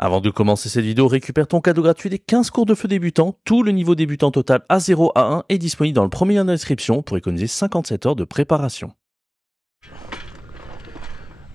Avant de commencer cette vidéo, récupère ton cadeau gratuit des 15 cours de feu débutants. Tout le niveau débutant total A0 à 1 est disponible dans le premier lien de description pour économiser 57 heures de préparation.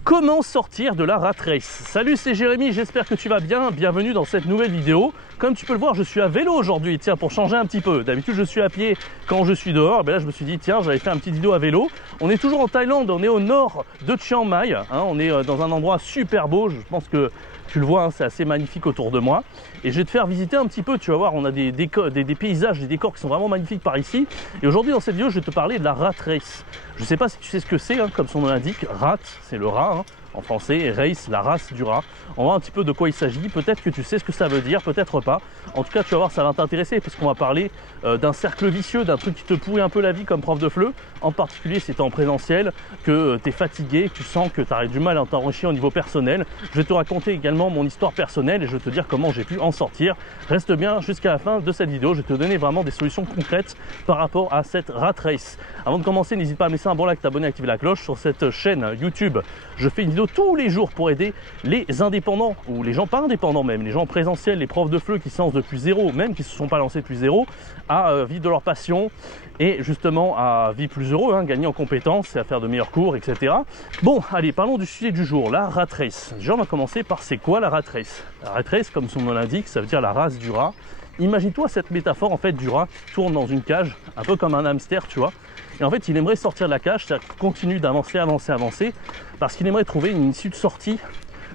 Comment sortir de la rat race? Salut, c'est Jérémy, j'espère que tu vas bien. Bienvenue dans cette nouvelle vidéo. Comme tu peux le voir, je suis à vélo aujourd'hui, tiens, pour changer un petit peu. D'habitude, je suis à pied quand je suis dehors. Ben là, je me suis dit, tiens, j'avais fait une petite vidéo à vélo. On est toujours en Thaïlande, on est au nord de Chiang Mai. On est dans un endroit super beau. Je pense que tu le vois, c'est assez magnifique autour de moi. Et je vais te faire visiter un petit peu, tu vas voir, on a des paysages, des décors qui sont vraiment magnifiques par ici. Et aujourd'hui, dans cette vidéo, je vais te parler de la rat race. Je ne sais pas si tu sais ce que c'est, comme son nom l'indique. Rat, c'est le rat, en français, et race, la race du rat. On va voir un petit peu de quoi il s'agit. Peut-être que tu sais ce que ça veut dire, peut-être pas. En tout cas, tu vas voir, ça va t'intéresser parce qu'on va parler d'un cercle vicieux, d'un truc qui te pourrit un peu la vie comme prof de FLE. En particulier si tu es en présentiel, que tu es fatigué, que tu sens que tu as du mal à t'enrichir au niveau personnel. Je vais te raconter également mon histoire personnelle et je vais te dire comment j'ai pu en sortir. Reste bien jusqu'à la fin de cette vidéo. Je vais te donner vraiment des solutions concrètes par rapport à cette rat race. Avant de commencer, n'hésite pas à me laisser un bon like, t'abonner, activer la cloche. Sur cette chaîne YouTube, je fais une vidéo tous les jours pour aider les indépendants ou les gens pas indépendants même, les gens présentiels, les profs de FLE qui se lancent depuis zéro, même qui ne se sont pas lancés depuis zéro, à vivre de leur passion et justement à vivre plus heureux, gagner en compétences et à faire de meilleurs cours, etc. Bon, allez, parlons du sujet du jour, la rat race. Déjà, on va commencer par c'est quoi la rat race? La rat race, comme son nom l'indique, ça veut dire la race du rat. Imagine-toi cette métaphore en fait du rat qui tourne dans une cage, un peu comme un hamster, tu vois. Et en fait, il aimerait sortir de la cage, c'est-à-dire qu'il continue d'avancer, avancer, parce qu'il aimerait trouver une issue de sortie.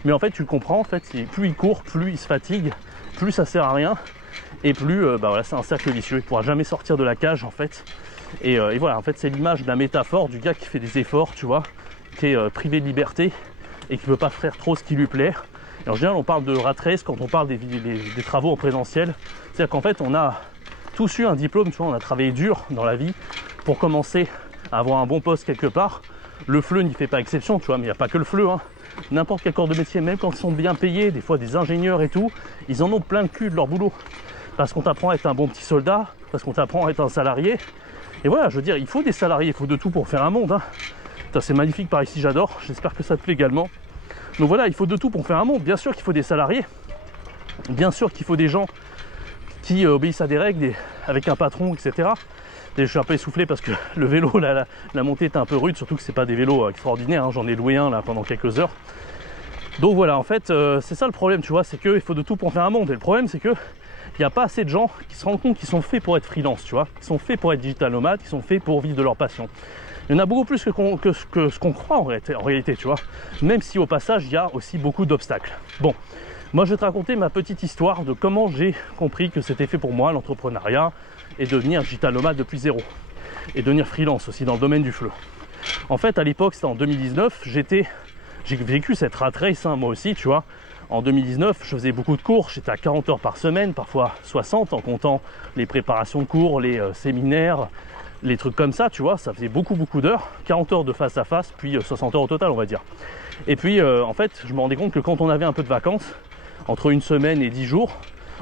Mais en fait, tu le comprends, en fait, plus il court, plus il se fatigue, plus ça sert à rien, et plus, voilà, c'est un cercle vicieux. Il ne pourra jamais sortir de la cage, en fait. Et voilà, en fait, c'est l'image de la métaphore du gars qui fait des efforts, tu vois, qui est privé de liberté et qui ne veut pas faire trop ce qui lui plaît. Et en général, on parle de rat race quand on parle des travaux en présentiel. C'est-à-dire qu'en fait, on a tous eu un diplôme, tu vois, on a travaillé dur dans la vie pour commencer à avoir un bon poste quelque part. Le FLE n'y fait pas exception, tu vois, mais il n'y a pas que le FLE. N'importe quel corps de métier, même quand ils sont bien payés, des fois des ingénieurs et tout, ils en ont plein le cul de leur boulot. Parce qu'on t'apprend à être un bon petit soldat, parce qu'on t'apprend à être un salarié. Et voilà, je veux dire, il faut des salariés, il faut de tout pour faire un monde. C'est magnifique par ici, j'adore, j'espère que ça te plaît également. Donc voilà, il faut de tout pour faire un monde. Bien sûr qu'il faut des salariés, bien sûr qu'il faut des gens qui obéissent à des règles, avec un patron, etc. Et je suis un peu essoufflé parce que le vélo, la montée est un peu rude, surtout que c'est pas des vélos extraordinaires, j'en ai loué un là pendant quelques heures. Donc voilà, en fait, c'est ça le problème, tu vois, c'est qu'il faut de tout pour faire un monde. Et le problème, c'est que il n'y a pas assez de gens qui se rendent compte qu'ils sont faits pour être freelance, tu vois, qui sont faits pour être digital nomades, qui sont faits pour vivre de leur passion. Il y en a beaucoup plus que ce qu'on croit en réalité, tu vois, même si au passage, il y a aussi beaucoup d'obstacles. Bon, moi je vais te raconter ma petite histoire de comment j'ai compris que c'était fait pour moi, l'entrepreneuriat, et devenir digital nomade depuis zéro. Et devenir freelance aussi dans le domaine du FLE. En fait, à l'époque, c'était en 2019, j'ai vécu cette rat race, moi aussi, tu vois. En 2019, je faisais beaucoup de cours, j'étais à 40 heures par semaine, parfois 60 en comptant les préparations de cours, les séminaires, les trucs comme ça, tu vois, ça faisait beaucoup d'heures, 40 heures de face à face, puis 60 heures au total, on va dire. Et puis, en fait, je me rendais compte que quand on avait un peu de vacances, entre une semaine et 10 jours,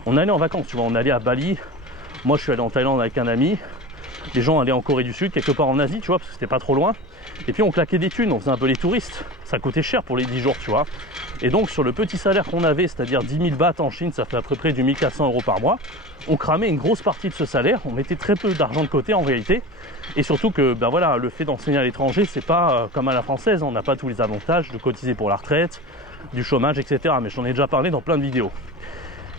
on allait en vacances, tu vois, on allait à Bali. Moi, je suis allé en Thaïlande avec un ami. Les gens allaient en Corée du Sud, quelque part en Asie, tu vois, parce que c'était pas trop loin. Et puis, on claquait des thunes, on faisait un peu les touristes. Ça coûtait cher pour les 10 jours, tu vois. Et donc, sur le petit salaire qu'on avait, c'est-à-dire 10 000 bahts en Chine, ça fait à peu près du 1400 € par mois, on cramait une grosse partie de ce salaire. On mettait très peu d'argent de côté, en réalité. Et surtout que, voilà, le fait d'enseigner à l'étranger, c'est pas comme à la française. On n'a pas tous les avantages de cotiser pour la retraite, du chômage, etc. Mais j'en ai déjà parlé dans plein de vidéos.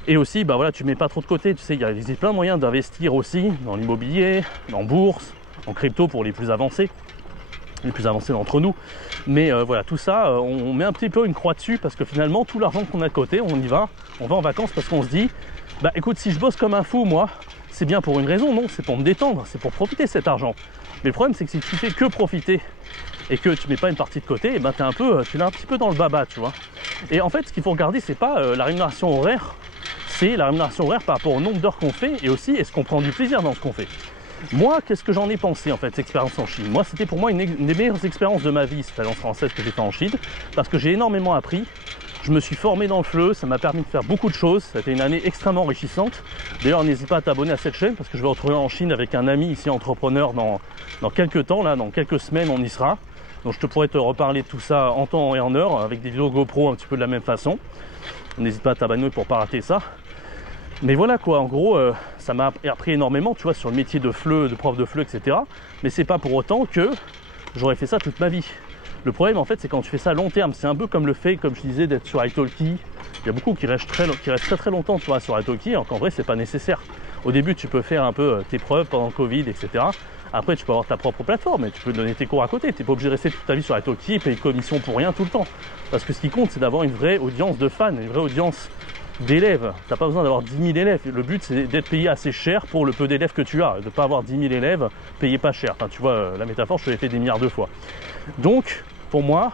Et aussi, voilà, tu mets pas trop de côté, tu sais, il y a plein de moyens d'investir aussi dans l'immobilier, en bourse, en crypto pour les plus avancés d'entre nous. Mais voilà, tout ça, on met un petit peu une croix dessus parce que finalement, tout l'argent qu'on a de côté, on va en vacances parce qu'on se dit, écoute, si je bosse comme un fou, moi, c'est bien pour une raison, non, c'est pour me détendre, c'est pour profiter de cet argent. Mais le problème, c'est que si tu fais que profiter et que tu mets pas une partie de côté, tu l'as un petit peu dans le baba, tu vois. Et en fait, ce qu'il faut regarder, c'est pas la rémunération horaire, c'est la rémunération horaire par rapport au nombre d'heures qu'on fait et aussi est-ce qu'on prend du plaisir dans ce qu'on fait. Moi, qu'est-ce que j'en ai pensé en fait, cette expérience en Chine? Moi, c'était pour moi une des meilleures expériences de ma vie, cette alliance française que j'ai fait en Chine, parce que j'ai énormément appris. Je me suis formé dans le FLE, ça m'a permis de faire beaucoup de choses, ça a été une année extrêmement enrichissante. D'ailleurs, n'hésite pas à t'abonner à cette chaîne parce que je vais retrouver en Chine avec un ami ici entrepreneur dans quelques temps, là, dans quelques semaines on y sera. Donc je te pourrais te reparler de tout ça en temps et en heure avec des vidéos GoPro un petit peu de la même façon. N'hésite pas à t'abonner pour pas rater ça. Mais voilà quoi, en gros, ça m'a appris énormément, tu vois, sur le métier de FLE, de prof de FLE, etc. Mais c'est pas pour autant que j'aurais fait ça toute ma vie. Le problème en fait, c'est quand tu fais ça à long terme. C'est un peu comme le fait, comme je disais, d'être sur italki. Il y a beaucoup qui restent très longtemps, tu vois, sur italki, alors qu'en vrai, c'est pas nécessaire. Au début, tu peux faire un peu tes preuves pendant le Covid, etc. Après, tu peux avoir ta propre plateforme et tu peux donner tes cours à côté. Tu n'es pas obligé de rester toute ta vie sur italki et payer une commission pour rien tout le temps. Parce que ce qui compte, c'est d'avoir une vraie audience de fans, une vraie audience d'élèves. Tu n'as pas besoin d'avoir 10 000 élèves. Le but, c'est d'être payé assez cher pour le peu d'élèves que tu as. De ne pas avoir 10 000 élèves payés pas cher. Enfin, tu vois, la métaphore, je te l'ai fait des milliards de fois. Donc, pour moi,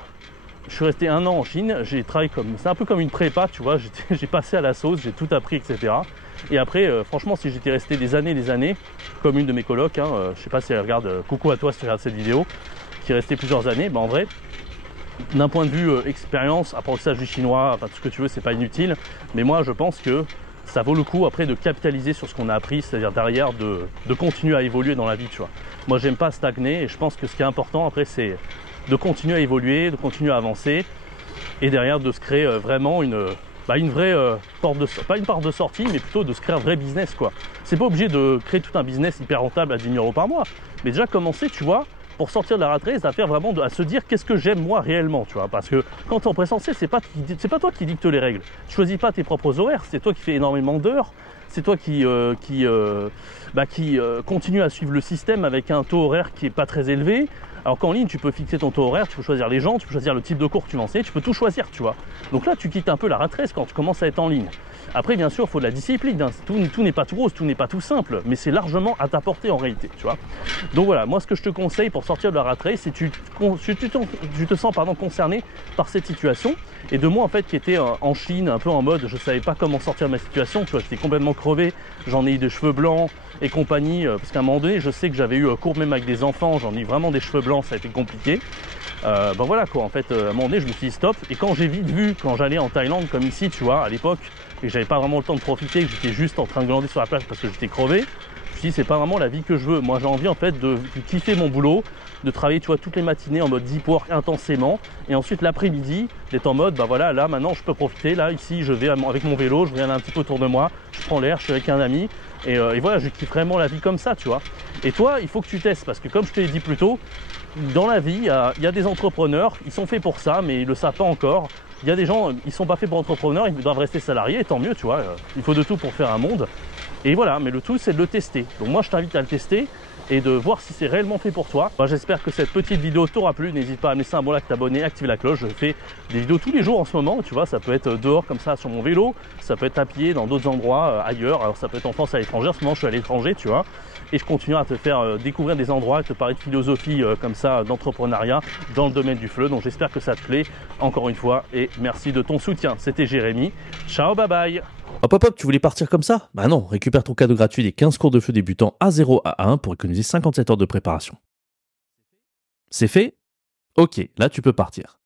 je suis resté 1 an en Chine. J'ai travaillé comme... C'est un peu comme une prépa, tu vois. J'ai passé à la sauce, j'ai tout appris, etc. Et après, franchement, si j'étais resté des années, comme une de mes colocs, hein, je sais pas si elle regarde, coucou à toi si tu regardes cette vidéo, qui est restée plusieurs années, en vrai, d'un point de vue expérience, apprentissage du chinois, enfin tout ce que tu veux, c'est pas inutile. Mais moi, je pense que ça vaut le coup après de capitaliser sur ce qu'on a appris, c'est-à-dire derrière de continuer à évoluer dans la vie, tu vois. Moi, j'aime pas stagner et je pense que ce qui est important après, c'est de continuer à évoluer, de continuer à avancer et derrière de se créer vraiment une vraie porte de sortie, pas une porte de sortie, mais plutôt de se créer un vrai business, quoi. C'est pas obligé de créer tout un business hyper rentable à 10 000 € par mois, mais déjà commencer, tu vois, pour sortir de la rat race, à faire vraiment à se dire qu'est-ce que j'aime moi réellement, tu vois, parce que quand tu es en présentiel, c'est pas toi qui dicte les règles. Tu choisis pas tes propres horaires, c'est toi qui fais énormément d'heures, c'est toi qui continue à suivre le système avec un taux horaire qui est pas très élevé. Alors qu'en ligne, tu peux fixer ton taux horaire, tu peux choisir les gens, tu peux choisir le type de cours que tu vas enseigner, tu peux tout choisir, tu vois. Donc là, tu quittes un peu la rat race quand tu commences à être en ligne. Après, bien sûr, il faut de la discipline, hein. Tout n'est pas tout rose, tout n'est pas tout simple, mais c'est largement à ta portée en réalité, tu vois. Donc voilà, moi ce que je te conseille pour sortir de la rat race, c'est que tu te sens concerné par cette situation. Et de moi en fait qui était en Chine, un peu en mode je savais pas comment sortir de ma situation, tu vois, j'étais complètement crevé, j'en ai eu des cheveux blancs et compagnie, parce qu'à un moment donné, je sais que j'avais eu cours même avec des enfants, j'en ai eu vraiment des cheveux blancs, ça a été compliqué. Voilà quoi, en fait, à un moment donné, je me suis dit stop. Et quand j'ai vite vu, quand j'allais en Thaïlande comme ici, tu vois, à l'époque, et que j'avais pas vraiment le temps de profiter, que j'étais juste en train de glander sur la plage parce que j'étais crevé, je me suis dit c'est pas vraiment la vie que je veux. Moi j'ai envie en fait de kiffer mon boulot, de travailler, tu vois, toutes les matinées en mode deep work intensément, et ensuite l'après-midi d'être en mode bah voilà, là maintenant je peux profiter, là ici je vais avec mon vélo, je regarde un petit peu autour de moi, je prends l'air, je suis avec un ami, et voilà, je kiffe vraiment la vie comme ça, tu vois. Et toi, il faut que tu testes, parce que comme je te l'ai dit plus tôt, dans la vie, il y a des entrepreneurs, ils sont faits pour ça, mais ils le savent pas encore. Il y a des gens, ils sont pas faits pour entrepreneurs, ils doivent rester salariés, et tant mieux, tu vois. Il faut de tout pour faire un monde. Et voilà, mais le tout, c'est de le tester. Donc moi, je t'invite à le tester et de voir si c'est réellement fait pour toi. J'espère que cette petite vidéo t'aura plu. N'hésite pas à me laisser un bon like, t'abonner, activer la cloche. Je fais des vidéos tous les jours en ce moment, tu vois. Ça peut être dehors comme ça sur mon vélo, ça peut être à pied dans d'autres endroits ailleurs. Alors ça peut être en France, à l'étranger. En ce moment, je suis à l'étranger, tu vois. Et je continuerai à te faire découvrir des endroits, à te parler de philosophie comme ça, d'entrepreneuriat dans le domaine du FLE. Donc j'espère que ça te plaît encore une fois et merci de ton soutien. C'était Jérémy. Ciao, bye bye. Hop hop hop, tu voulais partir comme ça? Bah non, récupère ton cadeau gratuit des 15 cours de FLE débutants A0 à 1 pour économiser 57 heures de préparation. C'est fait? Ok, là tu peux partir.